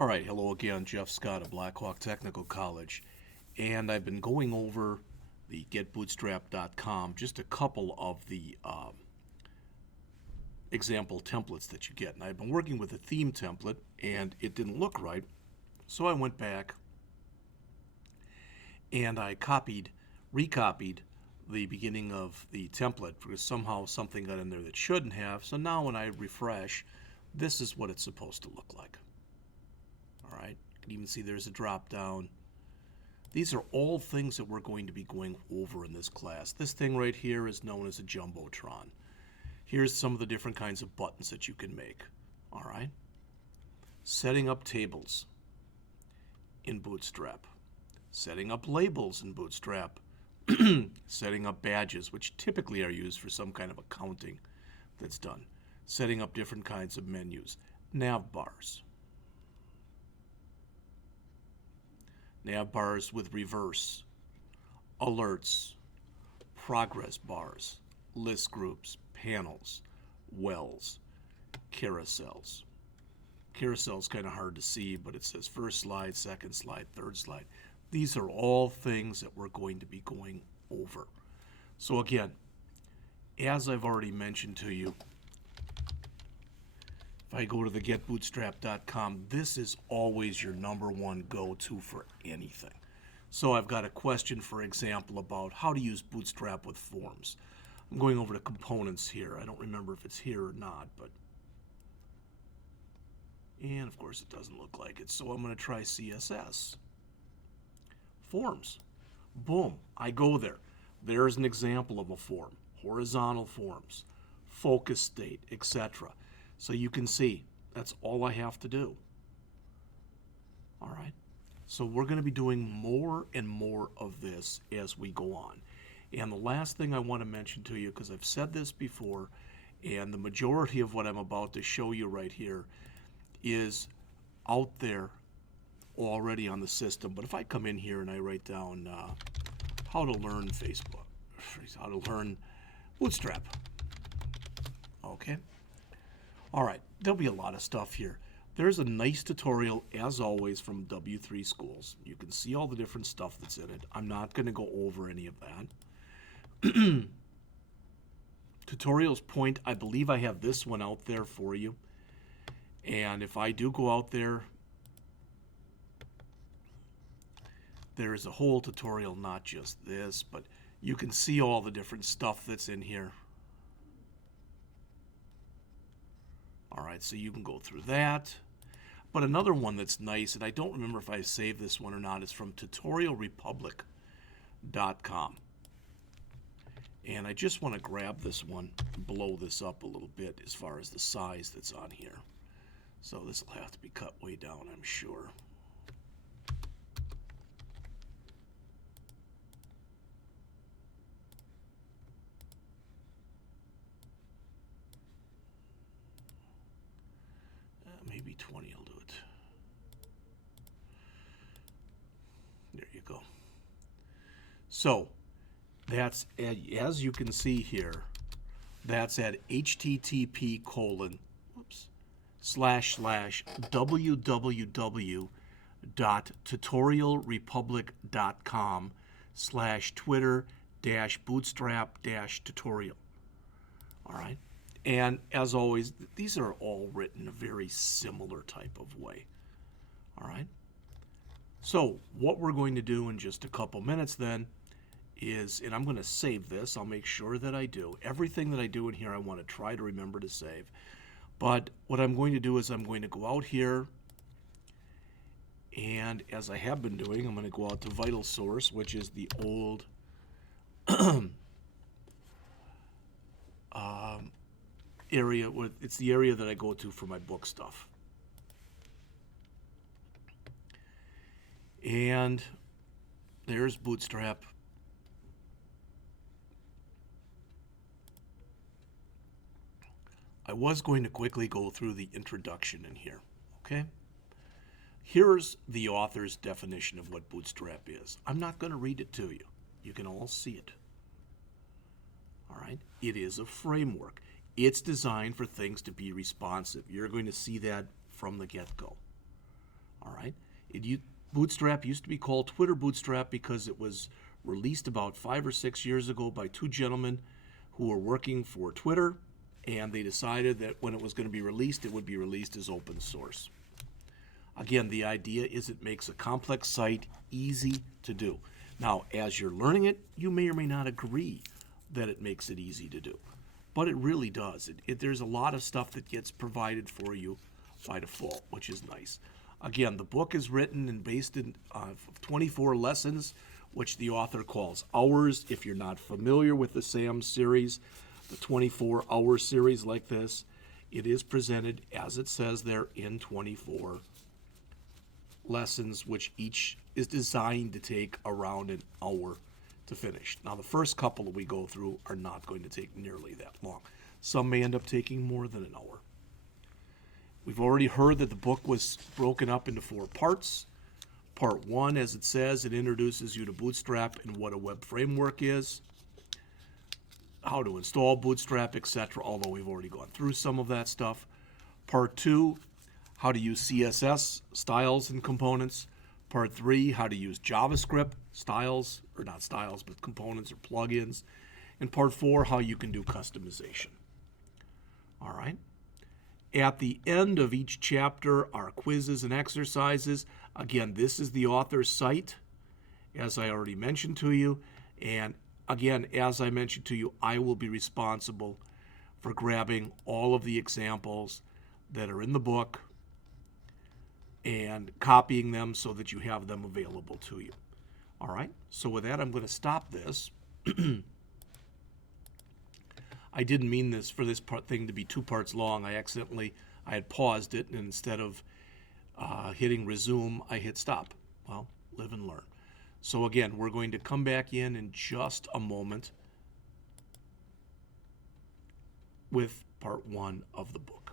All right, hello again, Jeff Scott of Blackhawk Technical College, and I've been going over the getbootstrap.com, just a couple of the example templates that you get. And I've been working with a theme template, and it didn't look right, so I went back and I recopied the beginning of the template because somehow something got in there that shouldn't have. So now when I refresh, this is what it's supposed to look like. All right, you can even see there's a drop down. These are all things that we're going to be going over in this class. This thing right here is known as a jumbotron. Here's some of the different kinds of buttons that you can make. All right, setting up tables in Bootstrap, setting up labels in Bootstrap, setting up badges, which typically are used for some kind of accounting that's done, setting up different kinds of menus, nav bars with reverse, alerts, progress bars, list groups, panels, wells, carousels. Carousel's kind of hard to see, but it says first slide, second slide, third slide. These are all things that we're going to be going over. So again, as I've already mentioned to you, if I go to the getbootstrap.com, this is always your #1 go-to for anything. So I've got a question, for example, about how to use Bootstrap with forms. I'm going over to components here. I don't remember if it's here or not, but and of course it doesn't look like it. So I'm going to try CSS. Forms. Boom. I go there. There's an example of a form. Horizontal forms, focus state, etc. So you can see that's all I have to do. All right. So we're going to be doing more and more of this as we go on. And the last thing I want to mention to you, because I've said this before, and the majority of what I'm about to show you right here is out there already on the system. But if I come in here and I write down how to learn Facebook, how to learn Bootstrap, okay? All right, there'll be a lot of stuff here. There's a nice tutorial, as always, from W3 Schools. You can see all the different stuff that's in it. I'm not going to go over any of that. Tutorials point, I believe I have this one out there for you. And if I do go out there, there is a whole tutorial, not just this, but you can see all the different stuff that's in here. All right, so you can go through that. But another one that's nice, and I don't remember if I saved this one or not, is from tutorialrepublic.com. And I just want to grab this one, blow this up a little bit as far as the size that's on here. So this will have to be cut way down, I'm sure. Maybe 20 will do it. There you go. So that's, as you can see here, that's at http://www.tutorialrepublic.com/twitter-bootstrap-tutorial. All right. And as always, these are all written in a very similar type of way. All right. So what we're going to do in just a couple minutes then is, and I'm going to save this. I'll make sure that I do. Everything that I do in here, I want to try to remember to save. But what I'm going to do is I'm going to go out here, and as I have been doing, I'm going to go out to Vital Source, which is the old area. It's the area that I go to for my book stuff. And there's Bootstrap. I was going to quickly go through the introduction in here, okay? Here's the author's definition of what Bootstrap is. I'm not going to read it to you. You can all see it. All right? It is a framework. It's designed for things to be responsive. You're going to see that from the get-go. All right. Bootstrap used to be called Twitter Bootstrap because it was released about 5 or 6 years ago by two gentlemen who were working for Twitter, and they decided that when it was going to be released, it would be released as open source. Again, the idea is it makes a complex site easy to do. Now, as you're learning it, you may or may not agree that it makes it easy to do, but it really does. There's a lot of stuff that gets provided for you by default, which is nice. Again, the book is written and based in 24 lessons, which the author calls hours. If you're not familiar with the SAM series, the 24-hour series like this, it is presented, as it says there, in 24 lessons, which each is designed to take around an hour to finish. Now, the first couple that we go through are not going to take nearly that long. Some may end up taking more than an hour. We've already heard that the book was broken up into 4 parts. Part 1, as it says, it introduces you to Bootstrap and what a web framework is, how to install Bootstrap, etc., although we've already gone through some of that stuff. Part 2, how to use CSS styles and components. Part 3, how to use JavaScript styles, or not styles, but components or plugins. And Part 4, how you can do customization. All right. At the end of each chapter are quizzes and exercises. Again, this is the author's site, as I already mentioned to you. And again, as I mentioned to you, I will be responsible for grabbing all of the examples that are in the book and copying them so that you have them available to you. All right, so with that, I'm going to stop this. I didn't mean this for this thing to be 2 parts long. I had paused it, and instead of hitting resume, I hit stop. Well, live and learn. So again, we're going to come back in just a moment with part 1 of the book.